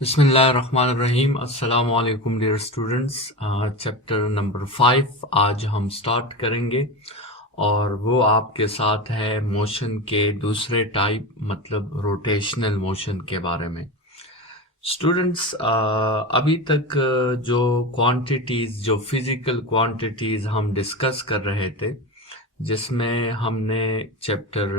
बिस्मिल्लाहिर्रहमानिर्रहीम। अस्सलाम वालेकुम डियर स्टूडेंट्स। चैप्टर नंबर 5 आज हम स्टार्ट करेंगे और वो आपके साथ है मोशन के दूसरे टाइप मतलब रोटेशनल मोशन के बारे में। स्टूडेंट्स, अभी तक जो क्वांटिटीज जो फिजिकल क्वांटिटीज हम डिस्कस कर रहे थे जिसमें हमने चैप्टर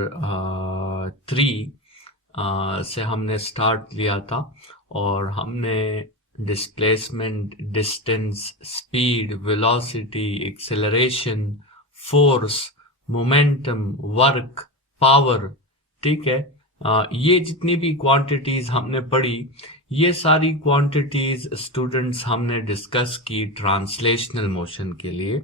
3 से हमने स्टार्ट लिया था और हमने displacement, distance, speed, velocity, acceleration, force, momentum, work, power, ठीक है, ये जितनी भी क्वांटिटीज हमने पढ़ी ये सारी क्वांटिटीज स्टूडेंट्स हमने डिस्कस की ट्रांसलेशनल मोशन के लिए।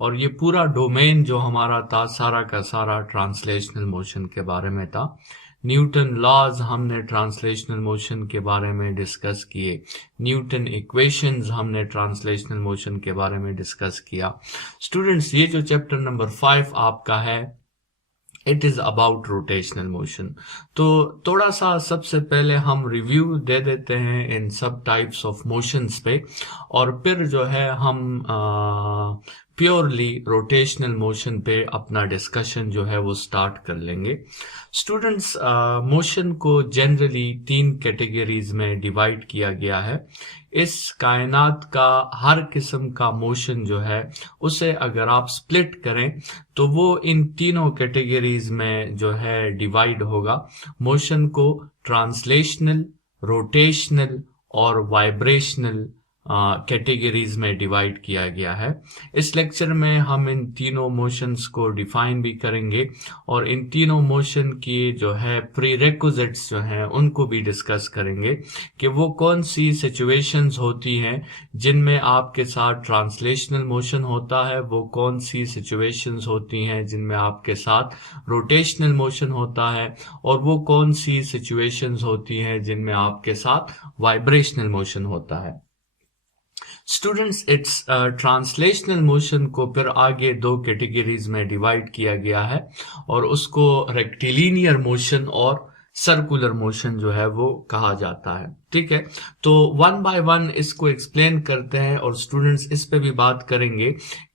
और ये पूरा डोमेन जो हमारा था सारा का सारा ट्रांसलेशनल मोशन के बारे में था। न्यूटन लॉज हमने ट्रांसलेशनल मोशन के बारे में डिस्कस किए, न्यूटन इक्वेशंस हमने ट्रांसलेशनल मोशन के बारे में डिस्कस किया। स्टूडेंट्स, ये जो चैप्टर नंबर 5 आपका है it is about rotational motion. तो थोड़ा सा सबसे पहले हम रिव्यू दे देते हैं इन सब टाइप्स ऑफ मोशंस पे और फिर जो है हम प्योरली रोटेशनल मोशन पे अपना डिस्कशन जो है वो स्टार्ट कर लेंगे। स्टूडेंट्स, मोशन को जनरली 3 कैटेगरीज में डिवाइड किया गया है। इस कायनात का हर किस्म का मोशन जो है उसे अगर आप स्प्लिट करें तो वो इन तीनों कैटेगरीज में जो है डिवाइड होगा। मोशन को ट्रांसलेशनल, रोटेशनल और वाइब्रेशनल कैटेगरीज में डिवाइड किया गया है। इस लेक्चर में हम इन तीनों मोशंस को डिफाइन भी करेंगे और इन तीनों मोशन की जो है प्रीरेक्विजिट्स जो हैं उनको भी डिस्कस करेंगे कि वो कौन सी सिचुएशंस होती हैं जिनमें आपके साथ ट्रांसलेशनल मोशन होता है, वो कौन सी सिचुएशंस होती हैं जिनमें आपके साथ रोटेशनल मोशन होता है और वो कौन सी सिचुएशंस होती हैं जिनमें आपके साथ वाइब्रेशनल मोशन होता है। स्टूडेंट्स, इट्स ट्रांसलेशनल मोशन को फिर आगे 2 कैटेगरीज में डिवाइड किया गया है और उसको रेक्टिलिनियर मोशन और सर्कुलर मोशन जो है वो कहा जाता है। ठीक है, तो 1 बाय 1 इसको एक्सप्लेन करते हैं और स्टूडेंट्स इस पे भी बात करेंगे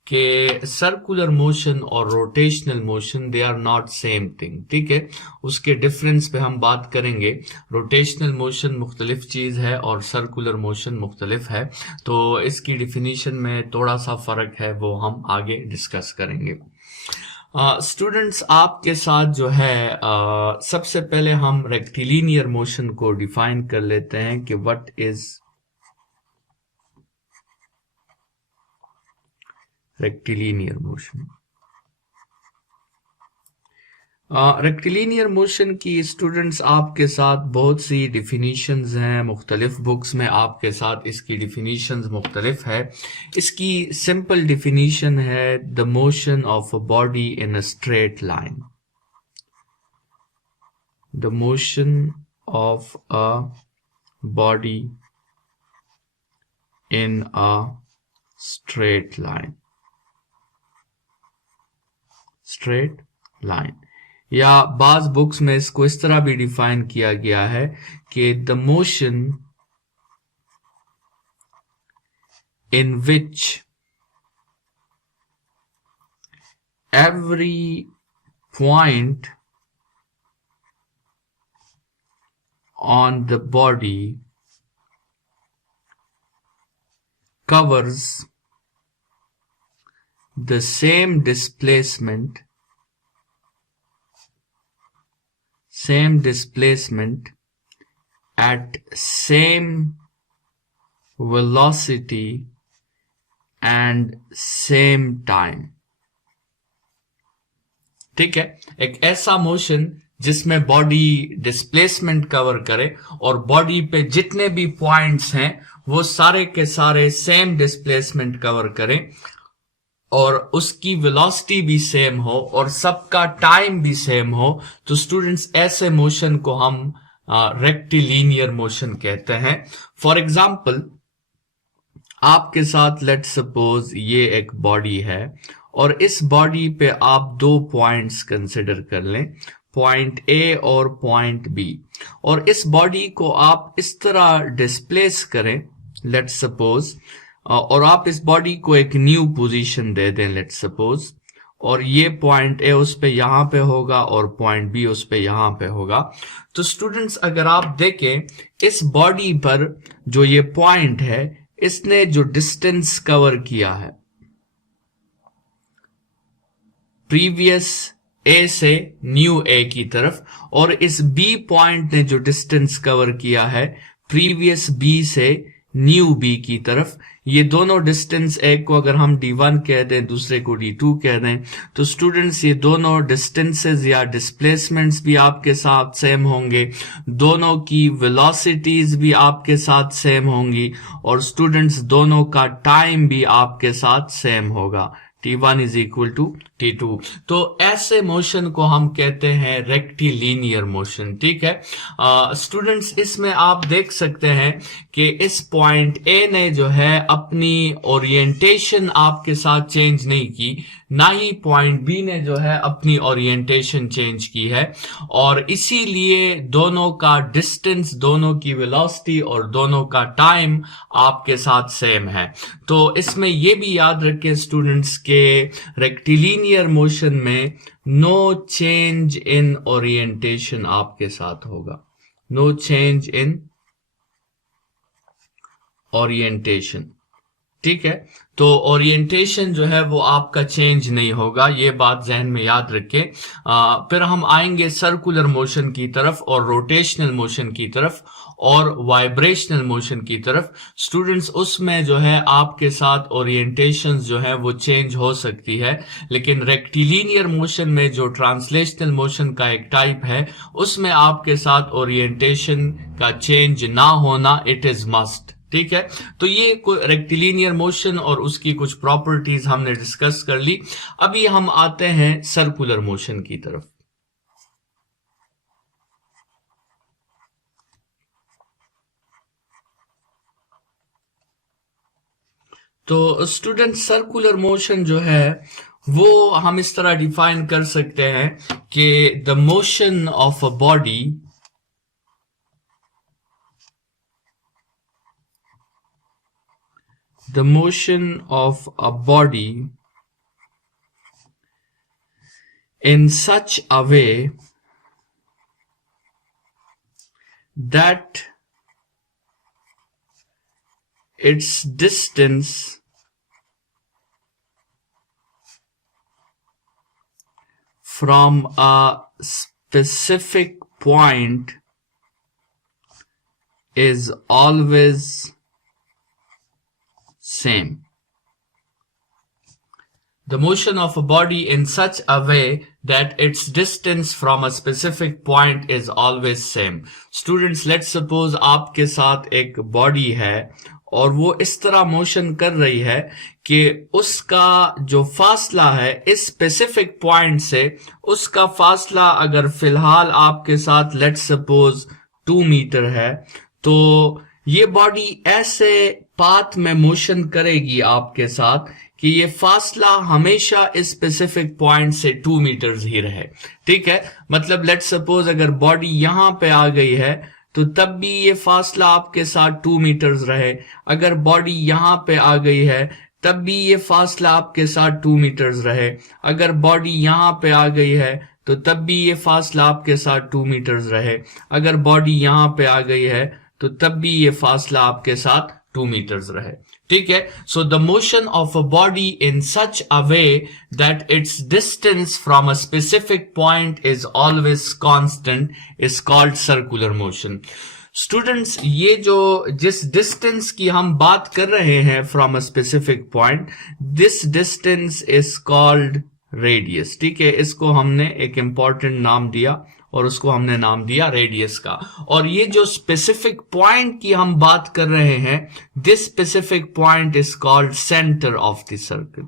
कि सर्कुलर मोशन और rotational motion they are not same thing. ठीक है, उसके डिफरेंस पे हम बात करेंगे। रोटेशनल मोशन मुख्तलिफ चीज है और सर्कुलर मोशन मुख्तलिफ है, तो इसकी डिफिनीशन में थोड़ा सा फर्क है वो हम आगे डिस्कस करेंगे। स्टूडेंट्स, आपके साथ जो है सबसे पहले हम रेक्टिलिनियर मोशन को डिफाइन कर लेते हैं कि what is rectilinear motion. Rectilinear motion की स्टूडेंट्स आपके साथ बहुत सी डिफिनीशंस हैं, मुख्तलिफ बुक्स में आपके साथ इसकी डिफिनीशंस मुख्तलिफ है। इसकी सिंपल डिफिनीशन है the motion of a body in a straight line. The motion of a body in a straight line. Straight line, या बाज बुक्स में इसको इस तरह भी डिफाइन किया गया है कि the motion in which every point on the body covers the same displacement at same velocity and same time। ठीक है, एक ऐसा मोशन जिसमें बॉडी डिस्प्लेसमेंट कवर करे और बॉडी पे जितने भी पॉइंट्स हैं वो सारे के सारे सेम डिस्प्लेसमेंट कवर करें और उसकी वेलोसिटी भी सेम हो और सबका टाइम भी सेम हो, तो स्टूडेंट्स ऐसे मोशन को हम रेक्टिलिनियर मोशन कहते हैं। फॉर एग्जाम्पल, आपके साथ लेट सपोज ये एक बॉडी है और इस बॉडी पे आप 2 पॉइंट्स कंसिडर कर लें। पॉइंट ए और पॉइंट बी, और इस बॉडी को आप इस तरह डिस्प्लेस करें, लेट्स सपोज, और आप इस बॉडी को एक न्यू पोजीशन दे दें, लेट्स सपोज, और ये पॉइंट ए उस पे यहां पे होगा और पॉइंट बी उस पे यहां पे होगा। तो स्टूडेंट्स अगर आप देखें इस बॉडी पर जो ये पॉइंट है, इसने जो डिस्टेंस कवर किया है प्रीवियस ए से न्यू ए की तरफ, और इस बी पॉइंट ने जो डिस्टेंस कवर किया है प्रीवियस बी से न्यू बी की तरफ, ये दोनों डिस्टेंस, एक को अगर हम D1 कह दें दूसरे को D2 कह दें, तो स्टूडेंट्स ये दोनों डिस्टेंसेस या डिस्प्लेसमेंट्स भी आपके साथ सेम होंगे, दोनों की वेलोसिटीज भी आपके साथ सेम होंगी, और स्टूडेंट्स दोनों का टाइम भी आपके साथ सेम होगा, T1 is equal to T2। तो ऐसे मोशन को हम कहते हैं रेक्टिलिनियर मोशन। ठीक है स्टूडेंट्स, इसमें आप देख सकते हैं कि इस पॉइंट ए ने जो है अपनी ओरिएंटेशन आपके साथ चेंज नहीं की, ना ही पॉइंट बी ने जो है अपनी ओरिएंटेशन चेंज की है, और इसीलिए दोनों का डिस्टेंस, दोनों की वेलोसिटी और दोनों का टाइम आपके साथ सेम है। तो इसमें यह भी याद रखें स्टूडेंट्स के रेक्टिलिनियर मोशन में नो चेंज इन ओरिएंटेशन आपके साथ होगा, नो चेंज इन ओरिएंटेशन। ठीक है, तो ओरिएंटेशन जो है वो आपका चेंज नहीं होगा, ये बात जहन में याद रखें। फिर हम आएंगे सर्कुलर मोशन की तरफ और रोटेशनल मोशन की तरफ और वाइब्रेशनल मोशन की तरफ। स्टूडेंट्स उसमें जो है आपके साथ ओरिएंटेशन जो है वो चेंज हो सकती है, लेकिन रेक्टिलिनियर मोशन में जो ट्रांसलेशनल मोशन का एक टाइप है उसमें आपके साथ ओरिएंटेशन का चेंज ना होना इट इज मस्ट। ठीक है, तो ये रेक्टिलिनियर मोशन और उसकी कुछ प्रॉपर्टीज हमने डिस्कस कर ली। अभी हम आते हैं सर्कुलर मोशन की तरफ। तो स्टूडेंट सर्कुलर मोशन जो है वो हम इस तरह डिफाइन कर सकते हैं कि the motion of a body the motion of a body in such a way that its distance from a specific point is always same. The motion of a body in such a way that its distance from a specific point is always same. Students, let's suppose आपके साथ एक body है और वो इस तरह motion कर रही है कि उसका जो फासला है इस स्पेसिफिक पॉइंट से, उसका फासला अगर फिलहाल आपके साथ लेट्स सपोज 2 मीटर है, तो ये बॉडी ऐसे पाथ में मोशन करेगी आपके साथ कि ये फासला हमेशा इस स्पेसिफिक पॉइंट से 2 मीटर्स ही रहे। ठीक है, मतलब लेट्स सपोज अगर बॉडी यहां पे आ गई है तो तब भी ये फासला आपके साथ 2 मीटर्स रहे, अगर बॉडी यहां पे आ गई है तब भी ये फासला आपके साथ 2 मीटर्स रहे, अगर बॉडी यहां पे आ गई है तो तब भी ये फासला आपके साथ 2 मीटर्स रहे, अगर बॉडी यहां पे आ गई है तो तब भी ये फासला आपके साथ 2 मीटर्स रहे। ठीक है, so the motion of a body in such a way that it's distance from a specific point is always constant is called circular motion. Students, ये जो जिस डिस्टेंस की हम बात कर रहे हैं from a specific point, this distance is called radius. ठीक है, इसको हमने एक इंपॉर्टेंट नाम दिया और उसको हमने नाम दिया रेडियस का। और ये जो स्पेसिफिक पॉइंट की हम बात कर रहे हैं, this specific point is called centre of the circle.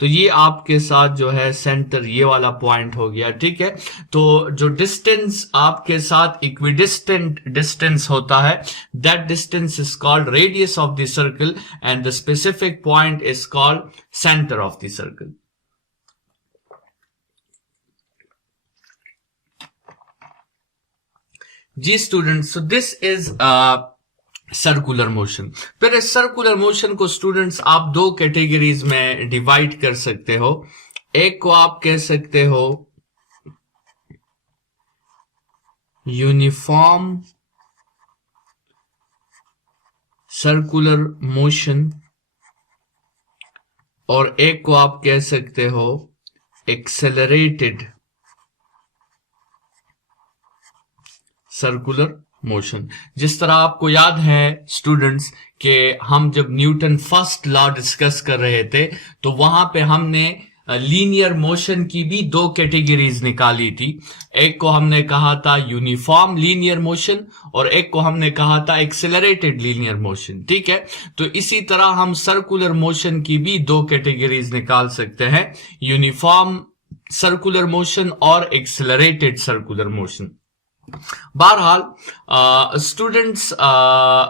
तो ये आपके साथ जो है सेंटर, ये वाला पॉइंट हो गया। ठीक है, तो जो डिस्टेंस आपके साथ इक्विडिस्टेंट डिस्टेंस होता है, that distance is called radius of the circle and the specific point is called centre of the circle. जी students, so this is circular motion. फिर इस सर्कुलर मोशन को स्टूडेंट्स आप दो कैटेगरीज में डिवाइड कर सकते हो। एक को आप कह सकते हो यूनिफॉर्म सर्कुलर मोशन और एक को आप कह सकते हो एक्सेलरेटेड सर्कुलर मोशन। जिस तरह आपको याद है स्टूडेंट्स कि हम जब न्यूटन फर्स्ट लॉ डिस्कस कर रहे थे तो वहां पे हमने लीनियर मोशन की भी दो कैटेगरीज निकाली थी। एक को हमने कहा था यूनिफॉर्म लीनियर मोशन और एक को हमने कहा था एक्सेलरेटेड लीनियर मोशन। ठीक है, तो इसी तरह हम सर्कुलर मोशन की भी दो कैटेगरीज निकाल सकते हैं, यूनिफॉर्म सर्कुलर मोशन और एक्सेलरेटेड सर्कुलर मोशन। बहरहाल स्टूडेंट्स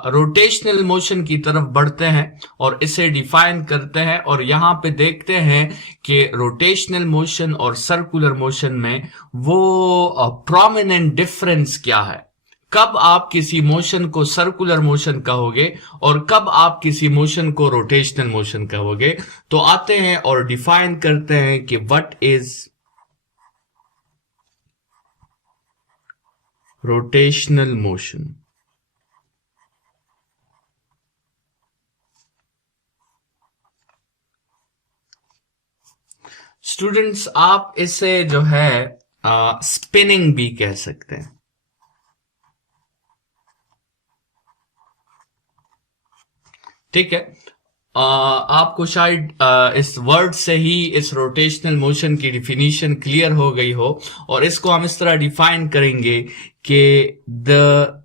रोटेशनल मोशन की तरफ बढ़ते हैं और इसे डिफाइन करते हैं और यहां पे देखते हैं कि रोटेशनल मोशन और सर्कुलर मोशन में वो प्रोमिनेंट डिफरेंस क्या है। कब आप किसी मोशन को सर्कुलर मोशन कहोगे और कब आप किसी मोशन को रोटेशनल मोशन कहोगे। तो आते हैं और डिफाइन करते हैं कि what is rotational motion. Students आप इसे जो है स्पिनिंग भी कह सकते हैं। ठीक है, आपको शायद इस वर्ड से ही इस रोटेशनल मोशन की डिफिनीशन क्लियर हो गई हो और इसको हम इस तरह डिफाइन करेंगे कि the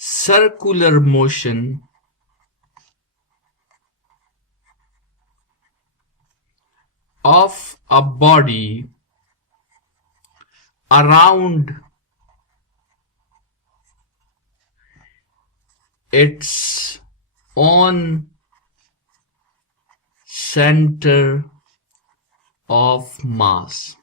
circular motion of a body around its own center of mass,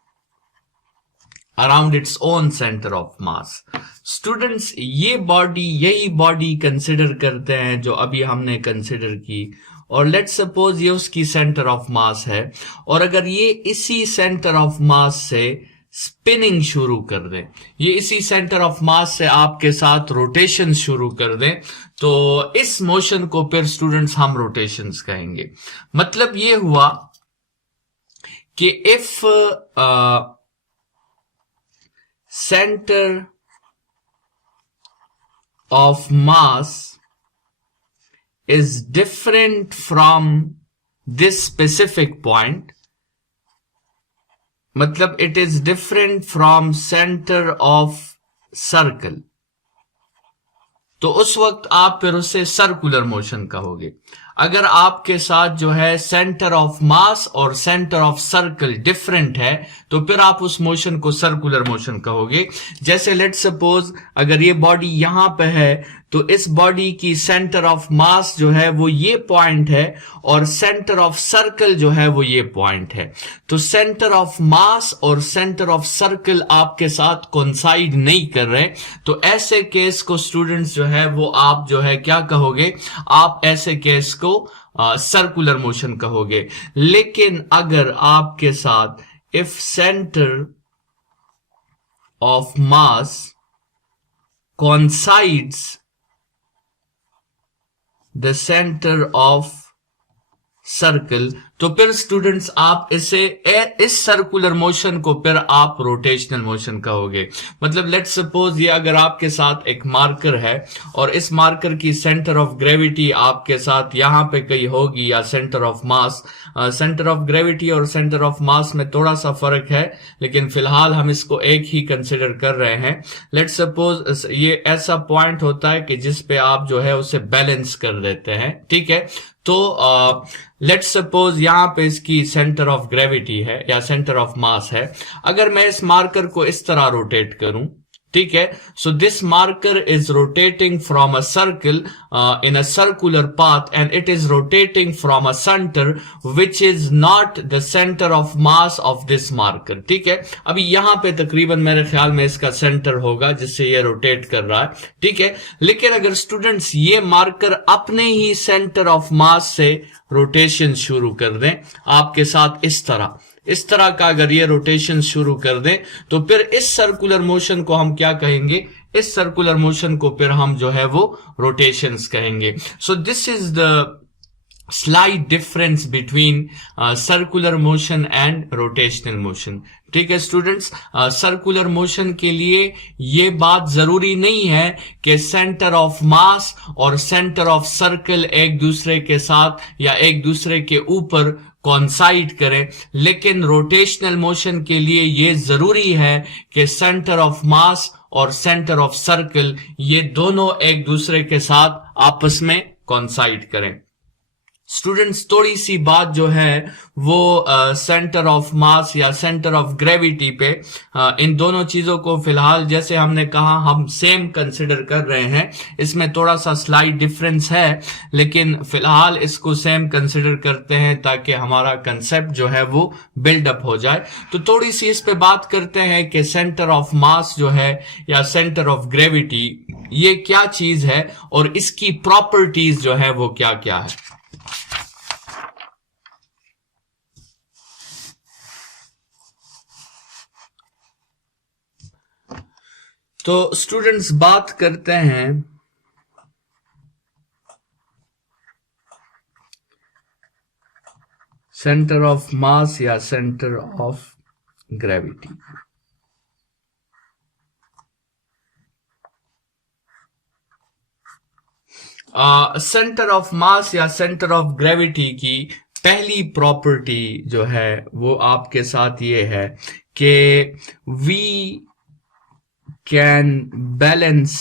around its own center of mass। Students ये बॉडी, यही बॉडी कंसिडर करते हैं जो अभी हमने कंसिडर की और लेट्स सपोज ये उसकी सेंटर ऑफ मास है और अगर ये इसी सेंटर ऑफ मास से स्पिनिंग शुरू कर दे, ये इसी सेंटर ऑफ मास से आपके साथ रोटेशन शुरू कर दे, तो इस मोशन को फिर स्टूडेंट्स हम रोटेशंस कहेंगे। मतलब ये हुआ कि if centre of mass is different from this specific point, मतलब it is different from center of circle, तो उस वक्त आप फिर उसे सर्कुलर मोशन कहोगे। अगर आपके साथ जो है सेंटर ऑफ मास और सेंटर ऑफ सर्कल डिफरेंट है तो फिर आप उस मोशन को सर्कुलर मोशन कहोगे। जैसे लेट्स सपोज अगर ये बॉडी यहां पे है तो इस बॉडी की सेंटर ऑफ मास जो है वो ये पॉइंट है और सेंटर ऑफ सर्कल जो है वो ये पॉइंट है। तो सेंटर ऑफ मास और सेंटर ऑफ सर्कल आपके साथ कोइंसाइड नहीं कर रहे, तो ऐसे केस को स्टूडेंट्स जो है वो आप जो है क्या कहोगे, आप ऐसे केस को सर्कुलर मोशन कहोगे। लेकिन अगर आपके साथ if centre of mass coincides the center of circle, तो फिर स्टूडेंट्स आप इसे इस सर्कुलर मोशन को फिर आप रोटेशनल मोशन कहोगे। मतलब लेट्स सपोज ये अगर आपके साथ एक मार्कर है और इस मार्कर की सेंटर ऑफ ग्रेविटी आपके साथ यहां पे कहीं होगी या centre of mass, centre of gravity और सेंटर ऑफ मास में थोड़ा सा फर्क है लेकिन फिलहाल हम इसको एक ही कंसिडर कर रहे हैं। लेट्स सपोज ये ऐसा पॉइंट होता है कि जिस पे आप जो है उसे बैलेंस कर देते हैं। ठीक है, तो लेट्स सपोज यहां पे इसकी सेंटर ऑफ ग्रेविटी है या सेंटर ऑफ मास है। अगर मैं इस मार्कर को इस तरह रोटेट करूं, ठीक है। So this marker is rotating from a circle in a circular path and it is rotating from a centre which is not the centre of mass of this marker. ठीक है, अभी यहां पे तकरीबन मेरे ख्याल में इसका सेंटर होगा जिससे ये रोटेट कर रहा है। ठीक है, लेकिन अगर स्टूडेंट्स ये मार्कर अपने ही सेंटर ऑफ मास से रोटेशन शुरू कर दें आपके साथ, इस तरह का अगर ये रोटेशन शुरू कर दें, तो फिर इस सर्कुलर मोशन को हम क्या कहेंगे? इस सर्कुलर मोशन को फिर हम जो है वो रोटेशंस कहेंगे। सो this is the slight difference between circular motion and rotational motion. ठीक है स्टूडेंट्स, सर्कुलर मोशन के लिए ये बात जरूरी नहीं है कि सेंटर ऑफ मास और सेंटर ऑफ सर्कल एक दूसरे के साथ या एक दूसरे के ऊपर कॉन्साइड करें, लेकिन रोटेशनल मोशन के लिए ये जरूरी है कि सेंटर ऑफ मास और सेंटर ऑफ सर्कल ये दोनों एक दूसरे के साथ आपस में कॉन्साइड करें। स्टूडेंट्स, थोड़ी सी बात जो है वो सेंटर ऑफ मास या सेंटर ऑफ ग्रेविटी पे, इन दोनों चीजों को फिलहाल जैसे हमने कहा हम सेम कंसिडर कर रहे हैं, इसमें थोड़ा सा स्लाइट डिफरेंस है, लेकिन फिलहाल इसको सेम कंसिडर करते हैं ताकि हमारा कंसेप्ट जो है वो बिल्डअप हो जाए। तो थोड़ी सी इस पे बात करते हैं कि सेंटर ऑफ मास जो है या सेंटर ऑफ ग्रेविटी ये क्या चीज है और इसकी प्रॉपर्टीज जो है वो क्या क्या है। तो स्टूडेंट्स बात करते हैं सेंटर ऑफ मास या centre of gravity. Centre of मास या सेंटर ऑफ ग्रेविटी की पहली प्रॉपर्टी जो है वो आपके साथ ये है कि we can balance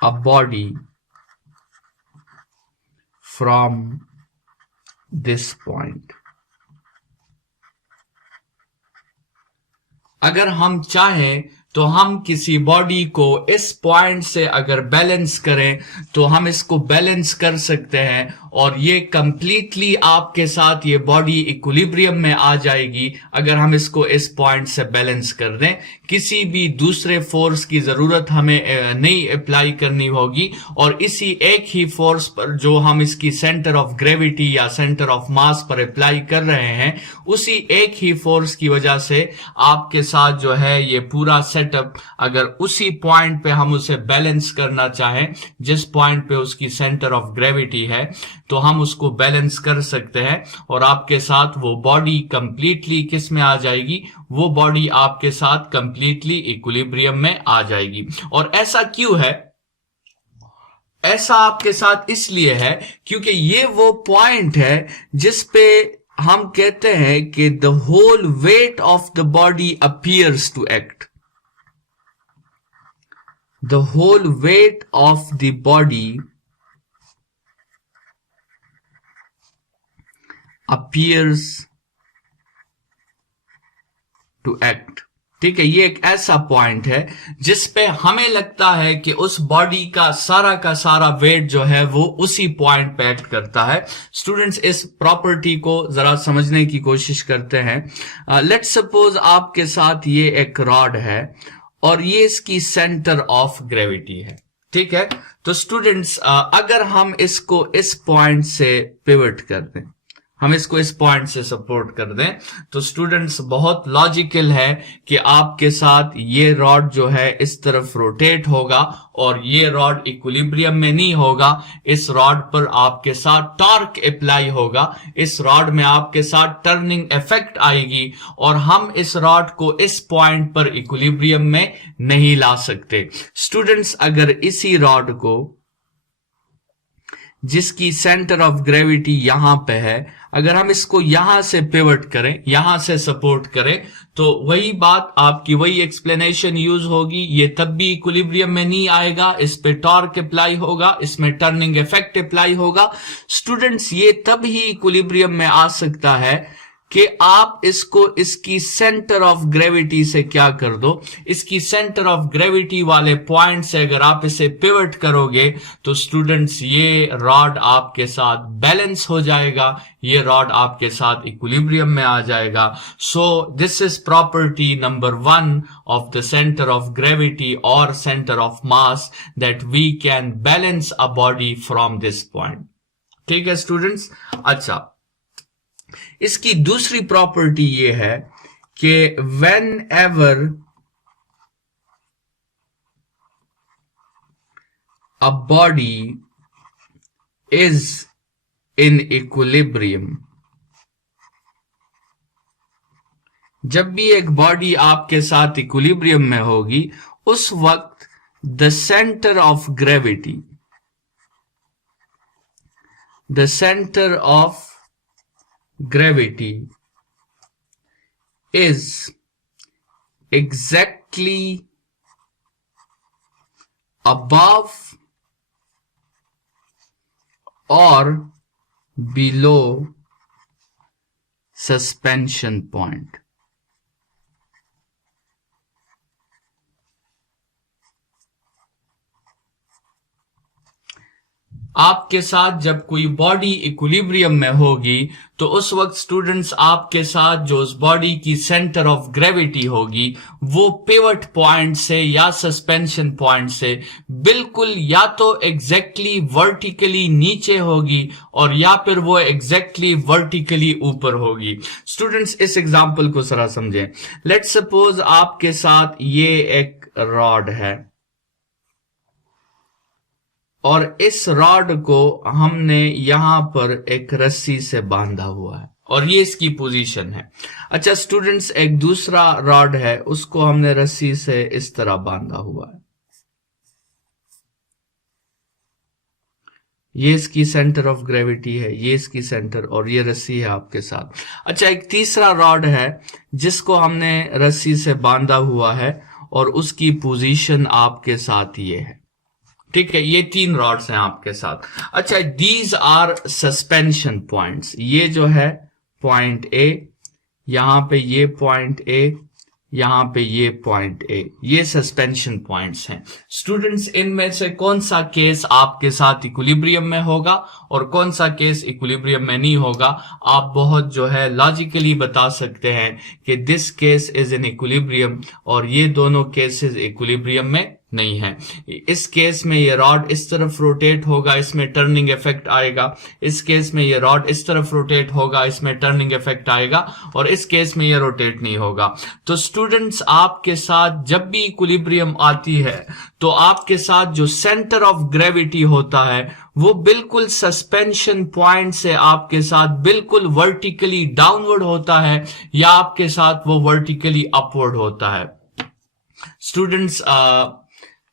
a body from this point। अगर हम चाहें तो हम किसी बॉडी को इस पॉइंट से अगर बैलेंस करें तो हम इसको बैलेंस कर सकते हैं और ये कंप्लीटली आपके साथ ये बॉडी इक्विलिब्रियम में आ जाएगी अगर हम इसको इस पॉइंट से बैलेंस कर दें। किसी भी दूसरे फोर्स की जरूरत हमें नहीं अप्लाई करनी होगी और इसी एक ही फोर्स पर जो हम इसकी सेंटर ऑफ ग्रेविटी या सेंटर ऑफ मास पर अप्लाई कर रहे हैं, उसी एक ही फोर्स की वजह से आपके साथ जो है ये पूरा सेटअप, अगर उसी पॉइंट पे हम उसे बैलेंस करना चाहें जिस पॉइंट पे उसकी सेंटर ऑफ ग्रेविटी है, तो हम उसको बैलेंस कर सकते हैं और आपके साथ वो बॉडी कंप्लीटली किस में आ जाएगी? वो बॉडी आपके साथ कंप्लीटली इक्विलिब्रियम में आ जाएगी। और ऐसा क्यों है? ऐसा आपके साथ इसलिए है क्योंकि ये वो पॉइंट है जिस पे हम कहते हैं कि the whole weight of the body appears to act. The whole weight of the body appears to act. ठीक है, ये एक ऐसा पॉइंट है जिस पे हमें लगता है कि उस बॉडी का सारा वेट जो है वो उसी पॉइंट पे एक्ट करता है। स्टूडेंट्स, इस प्रॉपर्टी को जरा समझने की कोशिश करते हैं। लेट्स सपोज आपके साथ ये एक रॉड है और ये इसकी सेंटर ऑफ ग्रेविटी है। ठीक है, तो स्टूडेंट्स अगर हम इसको इस पॉइंट से पिवट कर दें, हम इसको इस पॉइंट से सपोर्ट कर दें, तो स्टूडेंट्स बहुत लॉजिकल है कि आपके साथ ये रॉड जो है इस तरफ रोटेट होगा और ये रॉड इक्विलिब्रियम में नहीं होगा। इस रॉड पर आपके साथ टॉर्क अप्लाई होगा, इस रॉड में आपके साथ टर्निंग इफेक्ट आएगी और हम इस रॉड को इस पॉइंट पर इक्विलिब्रियम में नहीं ला सकते। स्टूडेंट्स, अगर इसी रॉड को जिसकी सेंटर ऑफ ग्रेविटी यहां पे है, अगर हम इसको यहां से पिवट करें, यहां से सपोर्ट करें, तो वही बात आपकी वही एक्सप्लेनेशन यूज होगी। ये तब भी इक्विलिब्रियम में नहीं आएगा, इस पे टॉर्क अप्लाई होगा, इसमें टर्निंग इफेक्ट अप्लाई होगा। स्टूडेंट्स, ये तब ही इक्विलिब्रियम में आ सकता है कि आप इसको इसकी सेंटर ऑफ ग्रेविटी से क्या कर दो, इसकी सेंटर ऑफ ग्रेविटी वाले पॉइंट से अगर आप इसे पिवट करोगे तो स्टूडेंट्स ये रॉड आपके साथ बैलेंस हो जाएगा, ये रॉड आपके साथ इक्विलिब्रियम में आ जाएगा. So this is property number 1 of the centre of gravity और centre of mass, that we can balance a body from this point. ठीक है स्टूडेंट्स. अच्छा, इसकी दूसरी प्रॉपर्टी ये है कि when ever a body is in equilibrium, जब भी एक बॉडी आपके साथ इक्विलिब्रियम में होगी उस वक्त the centre of gravity, the centre of gravity is exactly above or below suspension point. आपके साथ जब कोई बॉडी इक्विलिब्रियम में होगी तो उस वक्त स्टूडेंट्स आपके साथ जो उस बॉडी की सेंटर ऑफ ग्रेविटी होगी वो पिवट पॉइंट से या सस्पेंशन पॉइंट से बिल्कुल या तो एग्जैक्टली वर्टिकली नीचे होगी और या फिर वो एग्जैक्टली वर्टिकली ऊपर होगी. स्टूडेंट्स इस एग्जांपल को जरा समझें. लेट्स सपोज आपके साथ ये एक रॉड है और इस रॉड को हमने यहां पर एक रस्सी से बांधा हुआ है और ये इसकी पोजीशन है. अच्छा स्टूडेंट्स, एक दूसरा रॉड है, उसको हमने रस्सी से इस तरह बांधा हुआ है. ये इसकी सेंटर ऑफ ग्रेविटी है, ये इसकी सेंटर, और ये रस्सी है आपके साथ. अच्छा, एक तीसरा रॉड है जिसको हमने रस्सी से बांधा हुआ है और उसकी पोजीशन आपके साथ ये है. ठीक है, ये 3 रॉड्स हैं आपके साथ. अच्छा, दीज आर सस्पेंशन पॉइंट्स. ये जो है पॉइंट ए, यहां पे ये पॉइंट ए, यहां पे ये पॉइंट ए, ये सस्पेंशन पॉइंट्स हैं. स्टूडेंट्स, इनमें से कौन सा केस आपके साथ इक्विलिब्रियम में होगा और कौन सा केस इक्विलिब्रियम में नहीं होगा, आप बहुत जो है लॉजिकली बता सकते हैं कि this case is in equilibrium और ये दोनों केसेस इक्विलिब्रियम में नहीं है. इस केस में ये रॉड इस तरफ रोटेट होगा, इसमें टर्निंग इफेक्ट आएगा. इस केस में ये रॉड इस तरफ रोटेट होगा, इसमें टर्निंग इफेक्ट आएगा, और इस केस में ये रोटेट नहीं होगा. तो स्टूडेंट्स, आपके साथ जब भी इक्विलिब्रियम आती है तो आपके साथ जो सेंटर ऑफ ग्रेविटी होता है वो बिल्कुल सस्पेंशन पॉइंट से आपके साथ बिल्कुल वर्टिकली डाउनवर्ड होता है या आपके साथ वो वर्टिकली अपवर्ड होता है. स्टूडेंट्स,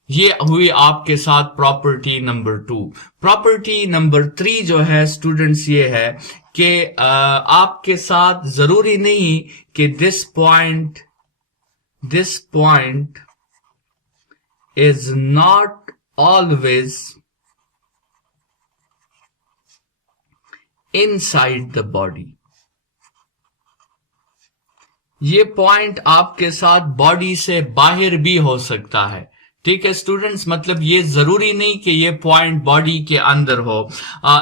ये हुई आपके साथ प्रॉपर्टी नंबर 2. प्रॉपर्टी नंबर 3 जो है स्टूडेंट्स ये है कि आपके साथ जरूरी नहीं कि this point is not always inside the body. ये पॉइंट आपके साथ बॉडी से बाहर भी हो सकता है. ठीक है स्टूडेंट्स, मतलब ये जरूरी नहीं कि ये पॉइंट बॉडी के अंदर हो.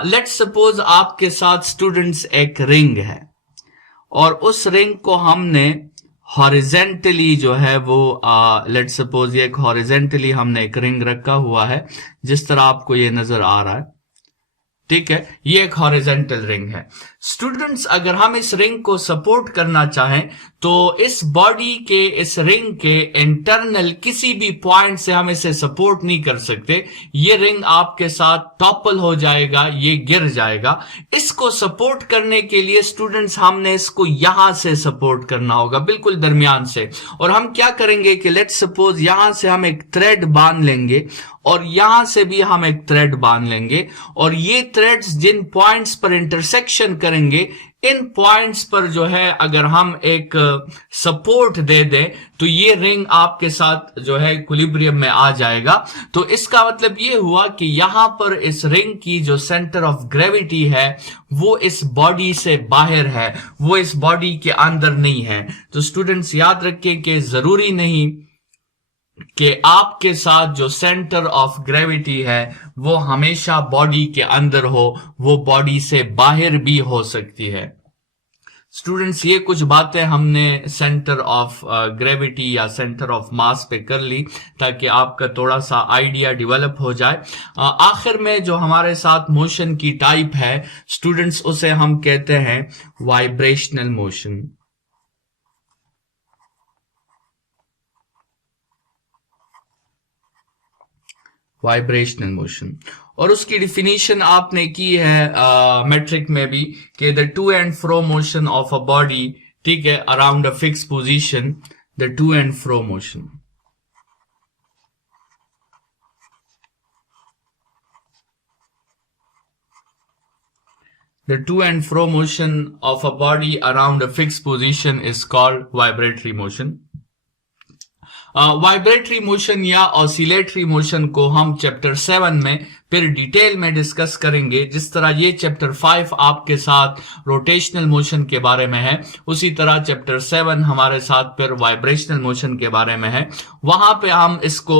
लेट्स सपोज आपके साथ स्टूडेंट्स एक रिंग है और उस रिंग को हमने हॉरिजेंटली जो है वो लेट्स सपोज ये एक हॉरिजेंटली हमने एक रिंग रखा हुआ है जिस तरह आपको ये नजर आ रहा है. ठीक है, ये एक हॉरिजेंटल रिंग है. स्टूडेंट्स, अगर हम इस रिंग को सपोर्ट करना चाहें तो इस बॉडी के, इस रिंग के इंटरनल किसी भी पॉइंट से हम इसे सपोर्ट नहीं कर सकते. ये रिंग आपके साथ टॉपल हो जाएगा, ये गिर जाएगा. इसको सपोर्ट करने के लिए स्टूडेंट्स हमने इसको यहां से सपोर्ट करना होगा, बिल्कुल दरमियान से. और हम क्या करेंगे कि लेट्स सपोज यहां से हम एक थ्रेड बांध लेंगे और यहां से भी हम एक थ्रेड बांध लेंगे और ये थ्रेड्स जिन पॉइंट्स पर इंटरसेक्शन करेंगे इन पॉइंट्स पर जो है अगर हम एक सपोर्ट दे दें तो ये रिंग आपके साथ जो है इक्विलिब्रियम में आ जाएगा। तो इसका मतलब ये हुआ कि यहां पर इस रिंग की जो सेंटर ऑफ ग्रेविटी है वो इस बॉडी से बाहर है, वो इस बॉडी के अंदर नहीं है। तो स्टूडेंट्स याद रखें कि जरूरी नहीं कि आपके साथ जो सेंटर ऑफ ग्रेविटी है वो हमेशा बॉडी के अंदर हो, वो बॉडी से बाहर भी हो सकती है। स्टूडेंट्स ये कुछ बातें हमने सेंटर ऑफ ग्रेविटी या सेंटर ऑफ मास पे कर ली ताकि आपका थोड़ा सा आइडिया डेवलप हो जाए। आखिर में जो हमारे साथ मोशन की टाइप है स्टूडेंट्स उसे हम कहते हैं वाइब्रेशनल मोशन। वाइब्रेशनल मोशन, और उसकी डिफिनीशन आपने की है मेट्रिक में भी कि the two and fro motion of a body, ठीक है, around a fix position, the two and fro motion. The to and fro motion of a body around a fixed position is called vibratory motion. Vibratory motion या oscillatory motion को हम chapter 7 में फिर detail में discuss करेंगे। जिस तरह ये चैप्टर 5 आपके साथ रोटेशनल मोशन के बारे में है, उसी तरह चैप्टर 7 हमारे साथ फिर वाइब्रेशनल मोशन के बारे में है। वहां पे हम इसको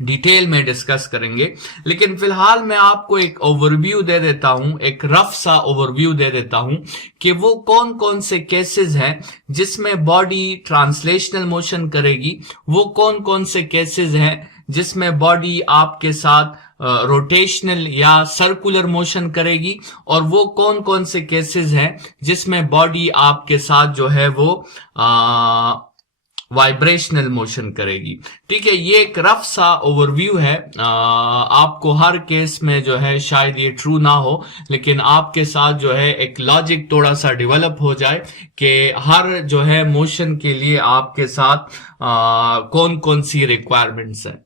डिटेल में डिस्कस करेंगे। लेकिन फिलहाल मैं आपको एक ओवरव्यू दे देता हूं, एक रफ सा ओवरव्यू दे देता हूं कि वो कौन कौन से केसेस हैं जिसमें बॉडी ट्रांसलेशनल मोशन करेगी, वो कौन कौन से केसेस हैं जिसमें बॉडी आपके साथ रोटेशनल या सर्कुलर मोशन करेगी, और वो कौन कौन से केसेस हैं जिसमें बॉडी आपके साथ जो है वो वाइब्रेशनल मोशन करेगी। ठीक है, ये एक रफ सा ओवरव्यू है। आपको हर केस में जो है शायद ये ट्रू ना हो, लेकिन आपके साथ जो है एक लॉजिक थोड़ा सा डेवलप हो जाए कि हर जो है मोशन के लिए आपके साथ कौन कौन सी रिक्वायरमेंट्स हैं।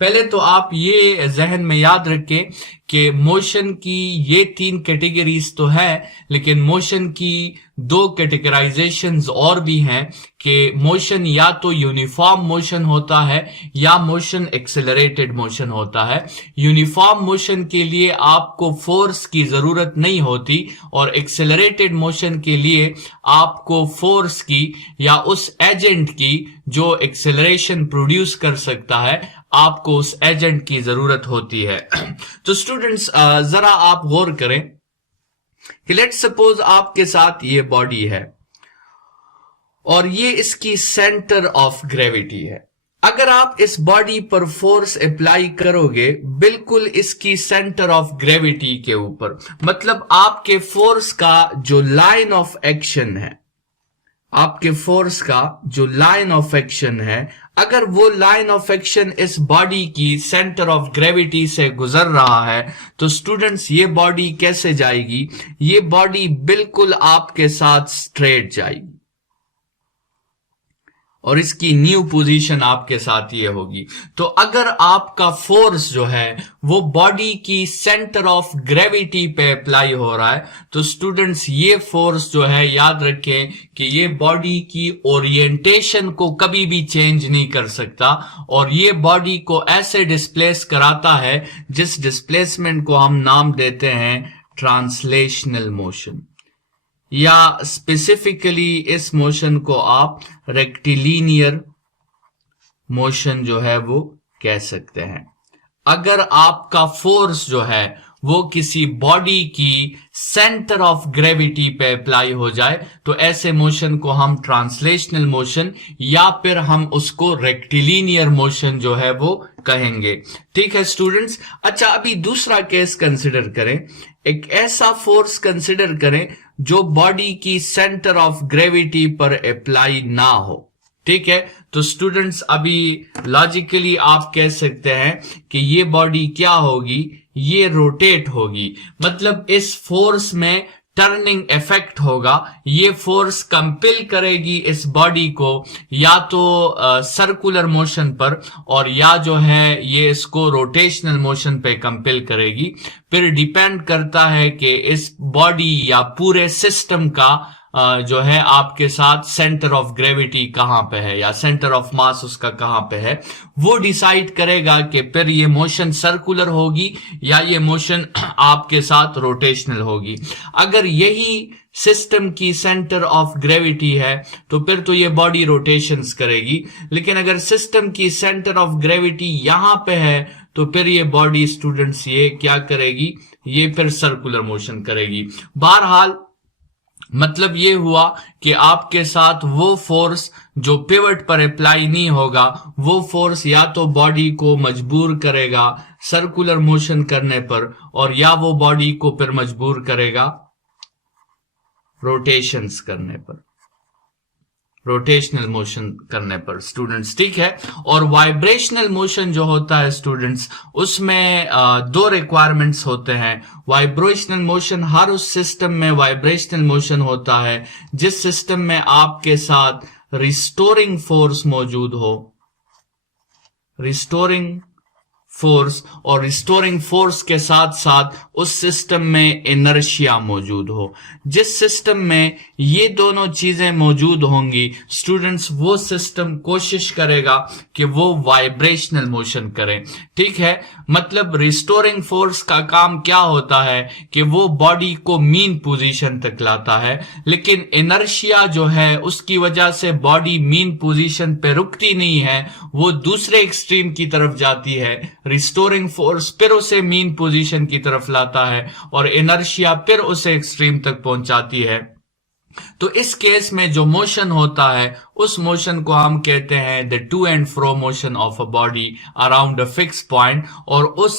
पहले तो आप ये जहन में याद रखें कि मोशन की ये 3 कैटेगरीज तो है, लेकिन मोशन की 2 कैटेगराइजेशंस और भी हैं कि मोशन या तो यूनिफॉर्म मोशन होता है या मोशन एक्सेलरेटेड मोशन होता है। यूनिफॉर्म मोशन के लिए आपको फोर्स की जरूरत नहीं होती, और एक्सेलरेटेड मोशन के लिए आपको फोर्स की या उस एजेंट की जो एक्सेलरेशन प्रोड्यूस कर सकता है, आपको उस एजेंट की जरूरत होती है। तो स्टूडेंट्स जरा आप गौर करें कि लेट्स सपोज आपके साथ ये बॉडी है और ये इसकी सेंटर ऑफ ग्रेविटी है। अगर आप इस बॉडी पर फोर्स अप्लाई करोगे बिल्कुल इसकी सेंटर ऑफ ग्रेविटी के ऊपर, मतलब आपके फोर्स का जो लाइन ऑफ एक्शन है, आपके फोर्स का जो लाइन ऑफ एक्शन है, अगर वो लाइन ऑफ एक्शन इस बॉडी की सेंटर ऑफ ग्रेविटी से गुजर रहा है, तो स्टूडेंट्स ये बॉडी कैसे जाएगी? ये बॉडी बिल्कुल आपके साथ स्ट्रेट जाएगी और इसकी न्यू पोजीशन आपके साथ ये होगी। तो अगर आपका फोर्स जो है वो बॉडी की सेंटर ऑफ ग्रेविटी पे अप्लाई हो रहा है, तो स्टूडेंट्स ये फोर्स जो है याद रखें कि ये बॉडी की ओरिएंटेशन को कभी भी चेंज नहीं कर सकता, और ये बॉडी को ऐसे डिस्प्लेस कराता है जिस डिस्प्लेसमेंट को हम नाम देते हैं ट्रांसलेशनल मोशन, या स्पेसिफिकली इस मोशन को आप रेक्टिलिनियर मोशन जो है वो कह सकते हैं। अगर आपका फोर्स जो है वो किसी बॉडी की सेंटर ऑफ ग्रेविटी पे अप्लाई हो जाए, तो ऐसे मोशन को हम ट्रांसलेशनल मोशन या फिर हम उसको रेक्टिलिनियर मोशन जो है वो कहेंगे। ठीक है स्टूडेंट्स। अच्छा, अभी दूसरा केस कंसिडर करें। एक ऐसा फोर्स कंसिडर करें जो बॉडी की सेंटर ऑफ ग्रेविटी पर अप्लाई ना हो। ठीक है, तो स्टूडेंट्स अभी लॉजिकली आप कह सकते हैं कि ये बॉडी क्या होगी? ये रोटेट होगी, मतलब इस फोर्स में टर्निंग इफेक्ट होगा, ये फोर्स कंपेल करेगी इस बॉडी को या तो सर्कुलर मोशन पर और या जो है ये इसको रोटेशनल मोशन पे कंपेल करेगी। फिर डिपेंड करता है कि इस बॉडी या पूरे सिस्टम का जो है आपके साथ सेंटर ऑफ ग्रेविटी कहां पे है या सेंटर ऑफ मास उसका कहां पे है, वो डिसाइड करेगा कि फिर ये मोशन सर्कुलर होगी या ये मोशन आपके साथ रोटेशनल होगी। अगर यही सिस्टम की सेंटर ऑफ ग्रेविटी है तो फिर तो ये बॉडी रोटेशंस करेगी, लेकिन अगर सिस्टम की सेंटर ऑफ ग्रेविटी यहां पे है तो फिर ये बॉडी स्टूडेंट्स ये क्या करेगी, ये फिर सर्कुलर मोशन करेगी। बहरहाल मतलब ये हुआ कि आपके साथ वो फोर्स जो पिवट पर अप्लाई नहीं होगा, वो फोर्स या तो बॉडी को मजबूर करेगा सर्कुलर मोशन करने पर और या वो बॉडी को फिर मजबूर करेगा रोटेशंस करने पर, रोटेशनल मोशन करने पर स्टूडेंट्स, ठीक है। और वाइब्रेशनल मोशन जो होता है स्टूडेंट्स, उसमें दो रिक्वायरमेंट्स होते हैं। वाइब्रेशनल मोशन, हर उस सिस्टम में वाइब्रेशनल मोशन होता है जिस सिस्टम में आपके साथ रिस्टोरिंग फोर्स मौजूद हो, रिस्टोरिंग फोर्स, और रिस्टोरिंग फोर्स के साथ साथ उस सिस्टम में इनर्शिया मौजूद हो। जिस सिस्टम में ये दोनों चीजें मौजूद होंगी स्टूडेंट्स, वो सिस्टम कोशिश करेगा कि वो वाइब्रेशनल मोशन करे, ठीक है। मतलब रिस्टोरिंग फोर्स का काम क्या होता है कि वो बॉडी को मीन पोजीशन तक लाता है, लेकिन इनर्शिया जो है उसकी वजह से बॉडी मीन पोजीशन पे रुकती नहीं है, वो दूसरे एक्सट्रीम की तरफ जाती है। रिस्टोरिंग फोर्स फिर उसे मीन पोजीशन की तरफ लाता है और इनर्शिया फिर उसे एक्सट्रीम तक पहुंचाती है। तो इस केस में जो मोशन होता है उस मोशन को हम कहते हैं the two and fro motion of a body around a fix point. और उस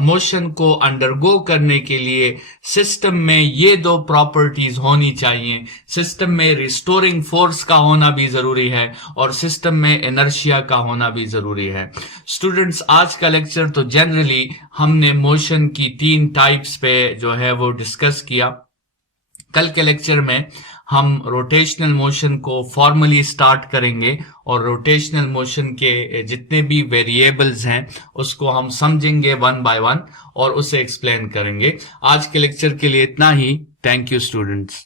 मोशन को अंडरगो करने के लिए सिस्टम में ये दो प्रॉपर्टीज होनी चाहिए। सिस्टम में रिस्टोरिंग फोर्स का होना भी जरूरी है और सिस्टम में इनर्शिया का होना भी जरूरी है। स्टूडेंट्स, आज का लेक्चर तो जनरली हमने मोशन की 3 टाइप्स पे जो है वो डिस्कस किया। कल के लेक्चर में हम रोटेशनल मोशन को फॉर्मली स्टार्ट करेंगे और रोटेशनल मोशन के जितने भी वेरिएबल्स हैं उसको हम समझेंगे 1 बाय 1 और उसे एक्सप्लेन करेंगे। आज के लेक्चर के लिए इतना ही। Thank you students.